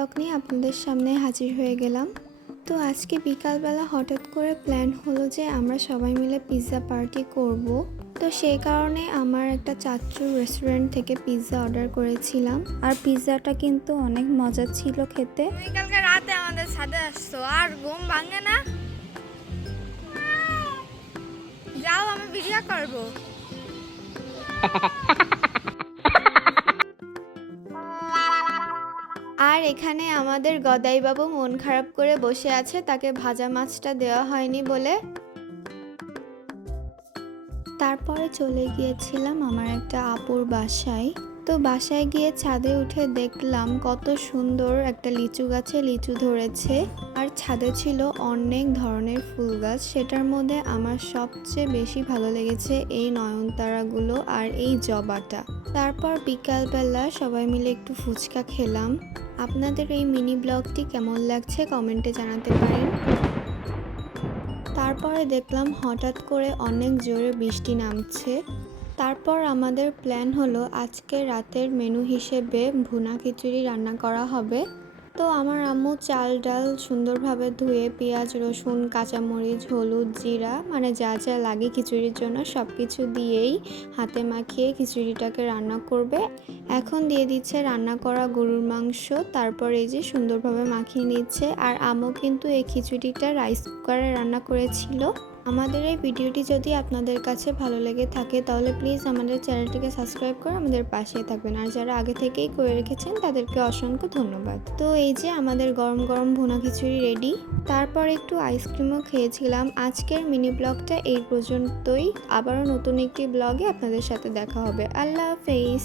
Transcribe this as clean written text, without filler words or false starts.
Blog নিয়ে আপনাদের সামনে হাজির হয়ে গেলাম। তো আজকে বিকালবেলা হঠাৎ করে প্ল্যান হলো যে আমরা সবাই মিলে পিৎজা পার্টি করব। তো সেই কারণে আমার একটা চাচ্চুর রেস্টুরেন্ট থেকে পিৎজা অর্ডার করেছিলাম, আর পিৎজাটা কিন্তু অনেক মজা ছিল খেতে। কালকে রাতে আমাদের ছাদে আসছো আর ঘুম ভাঙে না? যাও, আমি ভিডিও করব। আর এখানে আমাদের গদাইবাবু মন খারাপ করে বসে আছে, তাকে ভাজা মাছটা দেওয়া হয়নি বলে। তারপরে চলে গিয়েছিলাম আমার একটা আপুর বাসায়। তো বাসায় গিয়ে ছাদে উঠে দেখলাম কত সুন্দর একটা লিচু গাছে লিচু ধরেছে, আর ছাদে ছিল অনেক ধরনের ফুল গাছ। সেটার মধ্যে আমার সবচেয়ে বেশি ভালো লেগেছে এই নয়নতারাগুলো আর এই জবাটা। তারপর বিকালবেলা সবাই মিলে একটু ফুচকা খেলাম। আপনাদের এই মিনি ব্লগটি কেমন লাগছে কমেন্টে জানাতে পারেন। তারপরে দেখলাম হঠাৎ করে অনেক জোরে বৃষ্টি নামছে। তারপর আমাদের প্ল্যান হলো আজকে রাতের মেনু হিসেবে ভুনা খিচুড়ি রান্না করা হবে। তো আমার আম্মু চাল ডাল সুন্দরভাবে ধুয়ে পেঁয়াজ রসুন কাঁচামরিচ হলুদ জিরা মানে যা যা লাগে খিচুড়ির জন্য সব কিছু দিয়েই হাতে মাখিয়ে খিচুড়িটাকে রান্না করবে। এখন দিয়ে দিচ্ছে রান্না করা গরুর মাংস, তারপর এই যে সুন্দরভাবে মাখিয়ে নিচ্ছে। আর আম্মু কিন্তু এই খিচুড়িটা রাইস কুকারে রান্না করেছিল। আমাদের এই ভিডিওটি যদি আপনাদের কাছে ভালো লেগে থাকে তাহলে প্লিজ আমাদের চ্যানেলটিকে সাবস্ক্রাইব করে আমাদের পাশে থাকবেন, আর যারা আগে থেকেই করে রেখেছেন তাদেরকে অসংখ্য ধন্যবাদ। তো এই যে আমাদের গরম গরম ভুনা খিচুড়ি রেডি। তারপর একটু আইসক্রিমও খেয়েছিলাম। আজকের মিনি ব্লগটা এই পর্যন্তই। আবারও নতুন একটি ব্লগে আপনাদের সাথে দেখা হবে। আল্লাহ হাফেজ।